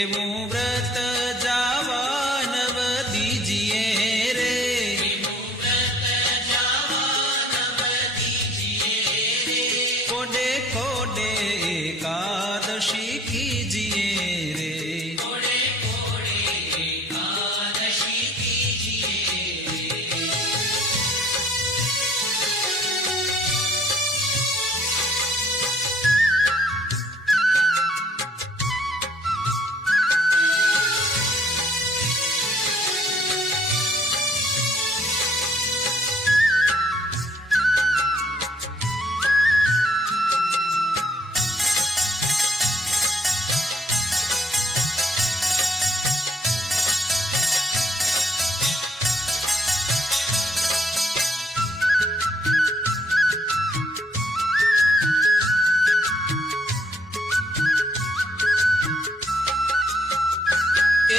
એવું વ્રત જાવા નવ દીજીએ રે, કોડે કોડે એકાદશી કીજીએ રે,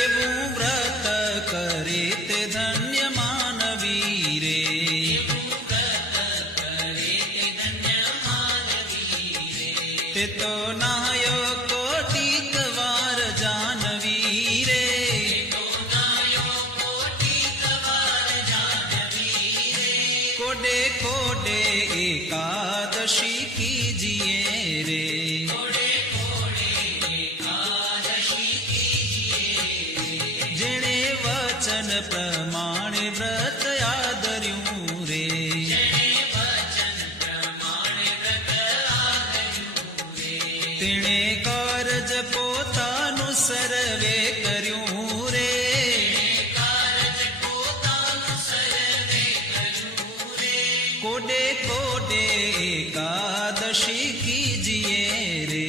એવું વ્રત કરે તે ધન્ય માનવી રે, તે તો નાયો કોટિક વાર જાનવી રે, કોડે કોડે એકાદશી કીજીએ રે, જેણે વચન પ્રમાણે વ્રત આદર્યું રે, તેણે કારજ પોતાનું સર્વે કર્યું રે, કોડે કોડે એકાદશી કીજીએ રે,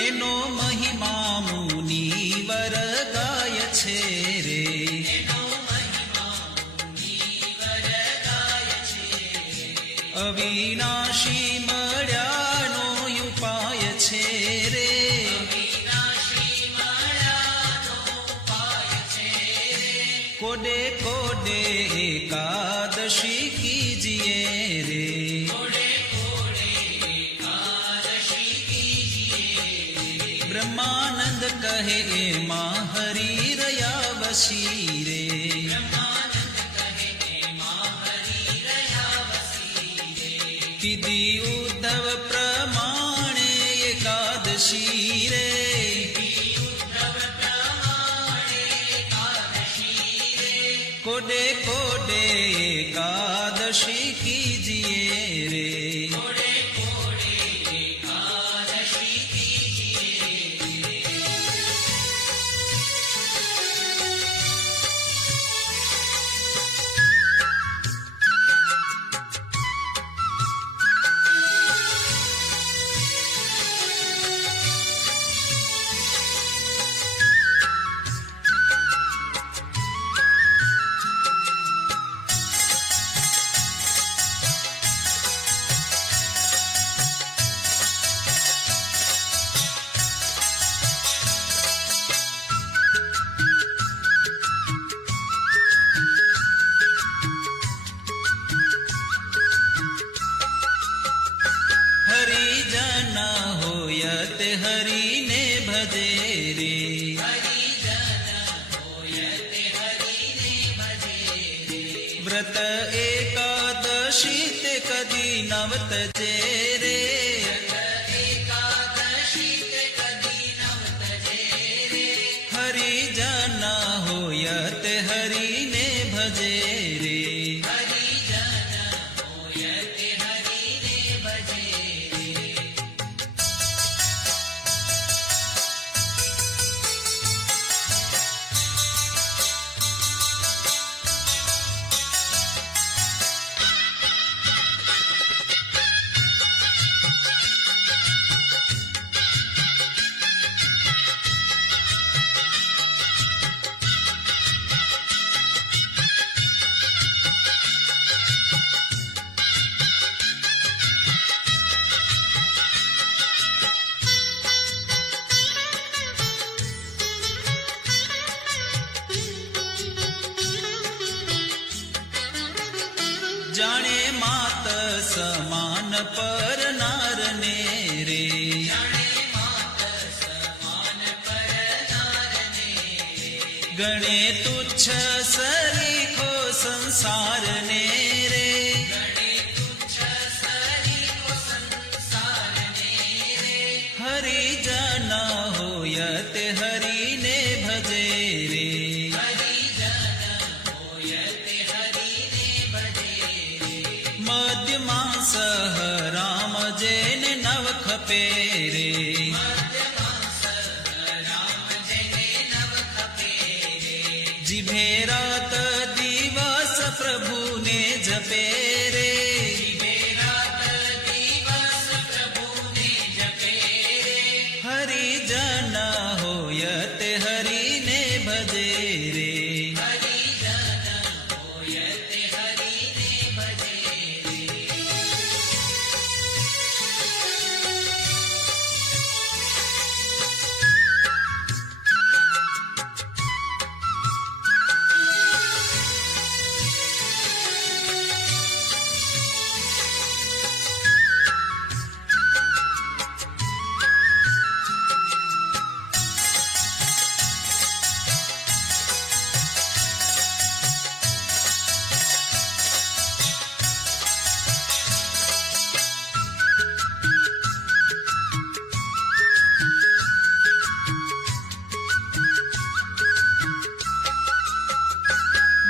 એનો મહિમા મુનિવર ગાય છે રે, અવિનાશી મળ્યાનો ઉપાય છે રે, કોડે કોડે એકાદશી કીજીએ રે, બ્રહ્માનંદ કહે એમાં હરી રહ્યા વસી રે, કીધી ઉદ્ધવ પ્રમાણે એકાદશી રે, કોડે કોડે એકાદશી કીજીએ રે, હરિજન હોય તે હરિને ભજે રે, વ્રત એકાદશી તે કદી નવતજે રે, હરિજન હોય તે હરિને ભજે રે, ગણે તુચ્છ સરીખો સંસારને રે, હરિજન હોય તે હરિને ભજે રે, મધ્યમાં સહ રામ જેને નવ ખપે રે, જીભે રાત દિવસ પ્રભુને જપે રે, હરિજન હોય તે હરિને ભજે રે,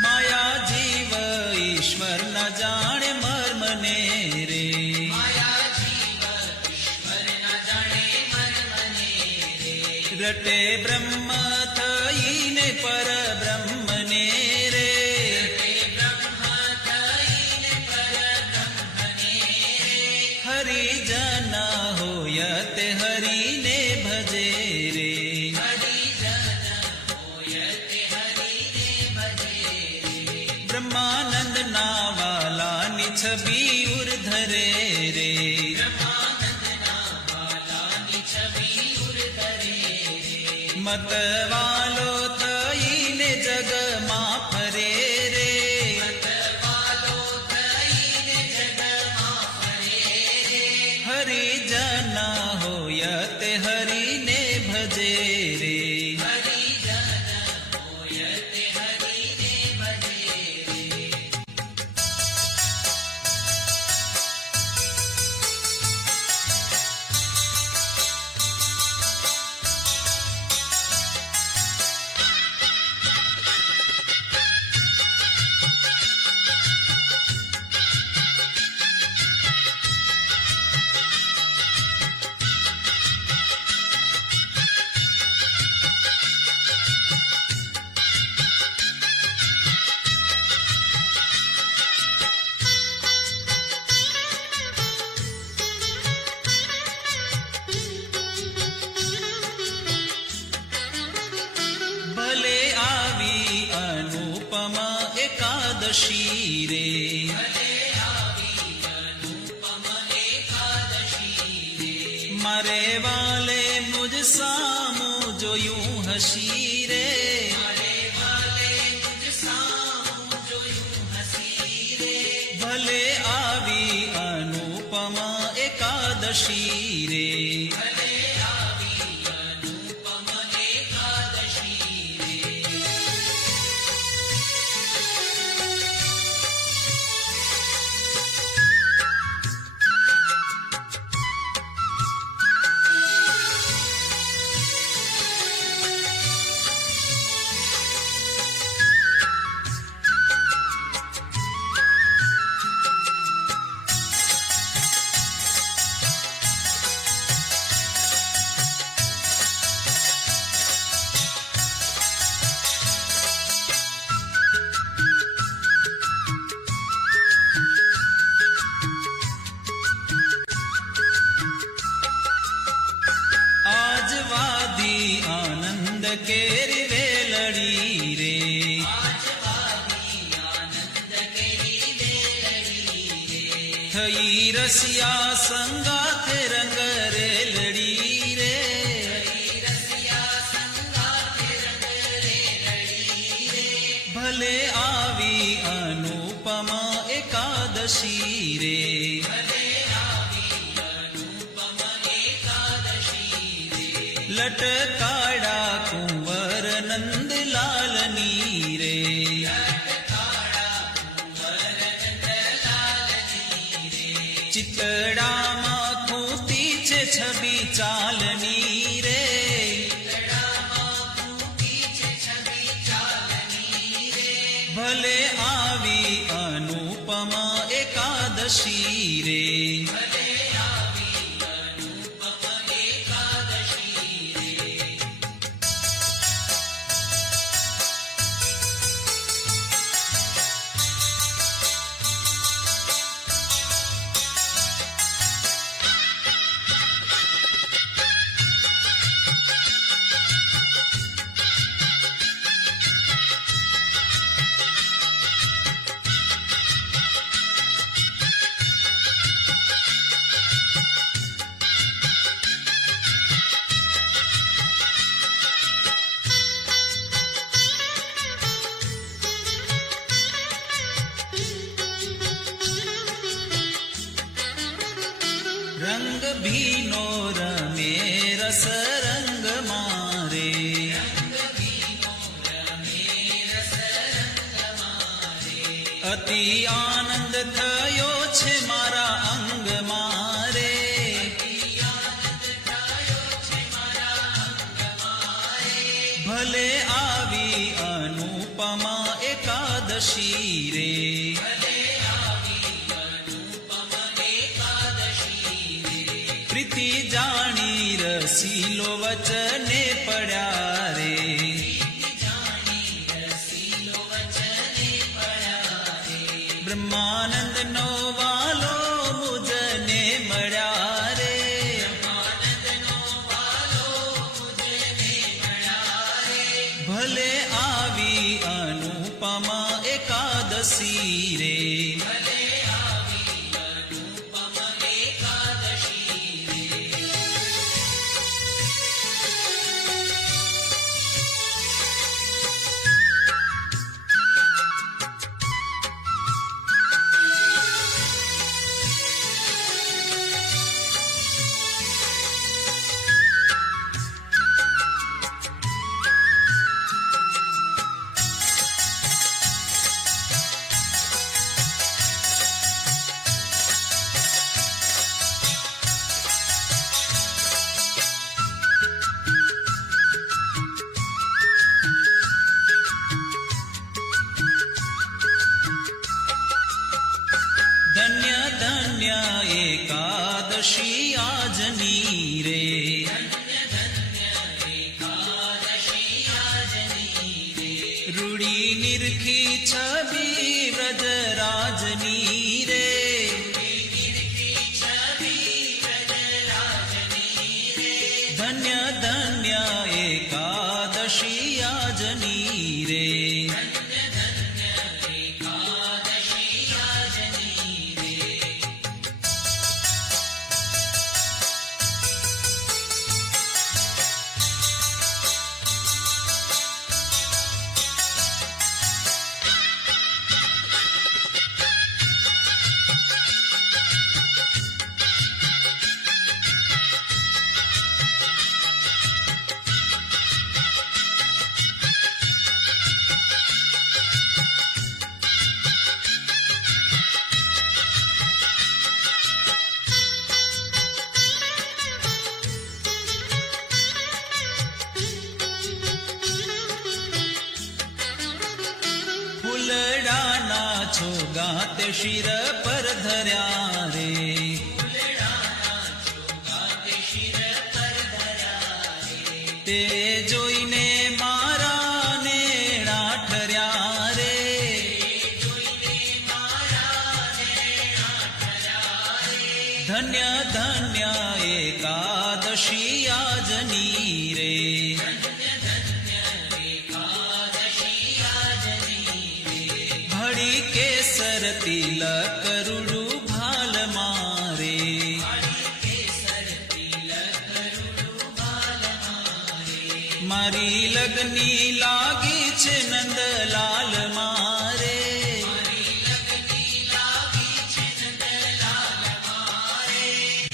માયા જીવ ઈશ્વર ન જાણે મર્મને રે, રટે બ્રહ્મ થઈને પર બ્રહ્મને રે, હરિજન હોય તે હરિને ભજે રે, બ્રહ્માનંદ ના વાલાની છબી ઉર્ધરે રે, મતવાલો થઈને જગમાં ફરે રે, હરિજન હોય તે હરિને ભજે રે, ભલે આવી અનુપમ એકાદશી રે, મારે વાલે મુજ સામું જોયું હસી રે, ભલે આવી અનુપમ એકાદશી રે, કેરી વેલડી રે, થઈ રસિયા સંગાથે રંગ રેલડી રે, ભલે આવી અનુપમ એકાદશી રે, લટકાડા કુંવર નંદલાલ છબી ચાલની રે, ભલે આવી અનુપમ એકાદશી રે. રંગ ભીનો રમે રસ રંગ મારે, અતિ આનંદ થયો છે મારા અંગ મારે. ભલે આવી અનુપમા એકાદશી રે, પ્રીતિ જાણી રસીલો વચને પડ્યા રે. બ્રહ્માનંદ નો વાલો મુજને મળ્યા રે. ભલે આવી અનુપમા એકાદશી રે, ધન્ય ધન્ય એકાદશી આજની રે. રૂડી નિરખી છબી વ્રજરાજની રે. ધન્ય ધન્ય એકાદશી આજની રે. ફૂલડાના છોગાતે શિર પર ધર્યા રે. તે જોઈને મારા નેણા ઠર્યા રે. ધન્ય ધન્ય એકાદશી આજની રે. ભળી કેસર તિલક રૂડું ભાલ મારે. મારી લગની લાગી છે નંદલાલ મારે.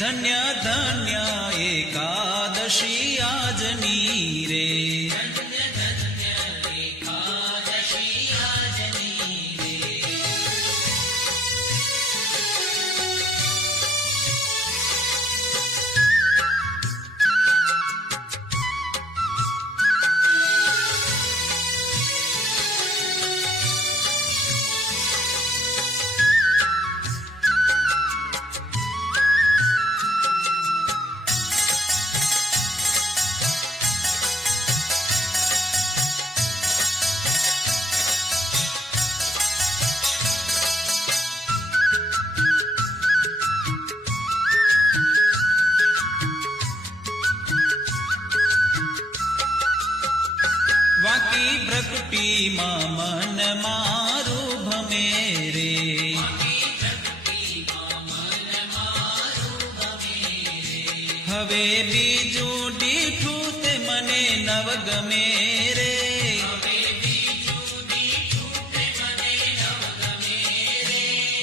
ધન્ય ધન્ય એકાદશી આજની રે. પ્રગટીમાં મન મારું ભમે રે. હવે બીજું દીઠું તે મને નવ ગમે રે.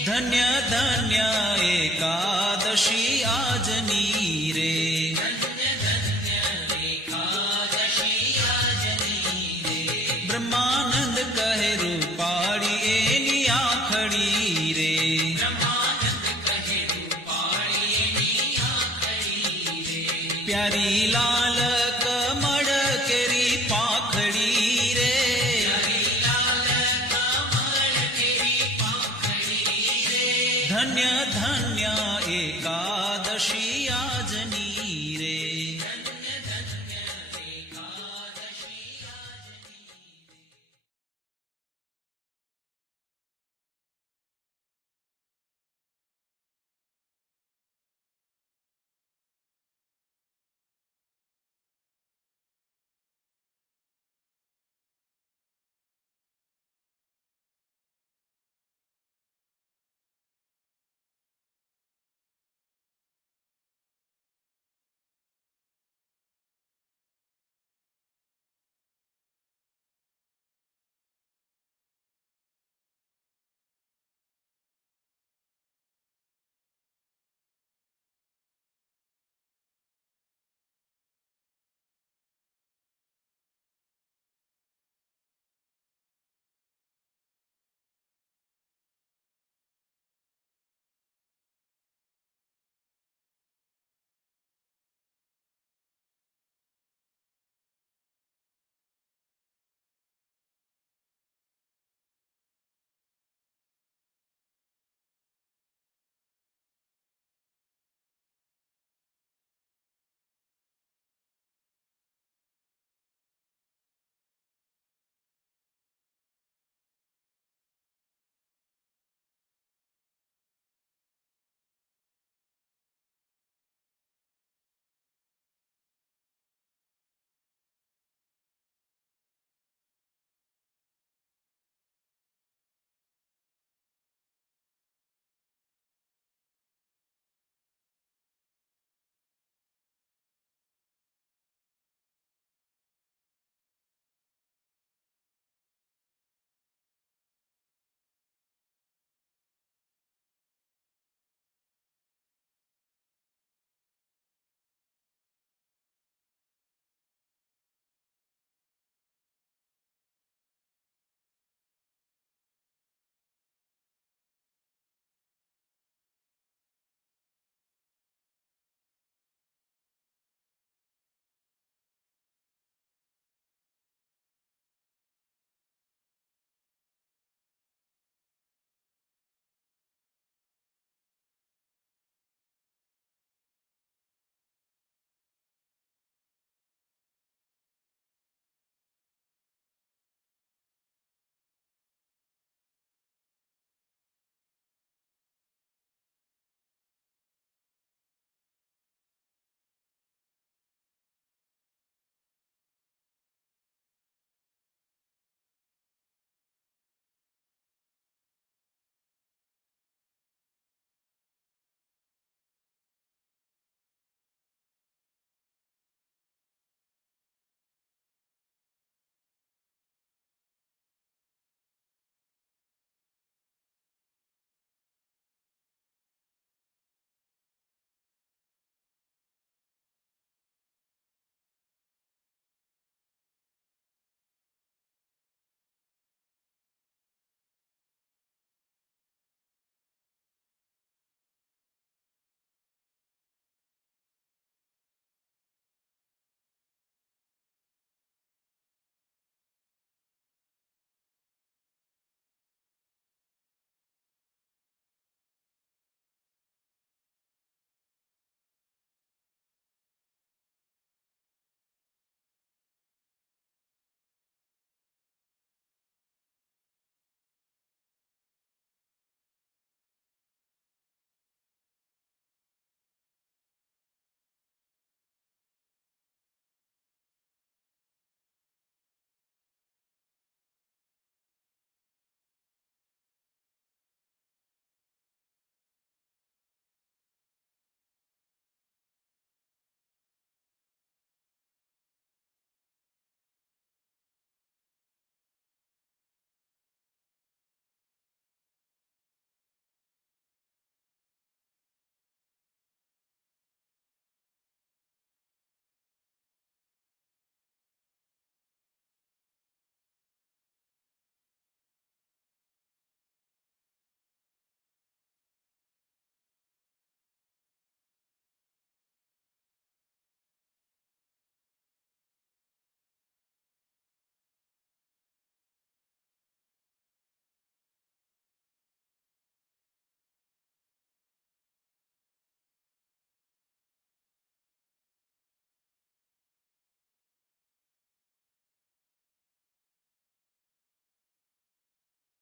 ધન્ય ધન્ય એકાદશી આજની રે. બ્રહ્માનંદ કહે રૂપાળી એની આખડી રે. પ્યારી લાલ કમળ કેરી પાંખડી રે. ધન્ય ધન્ય એકાદશી આજની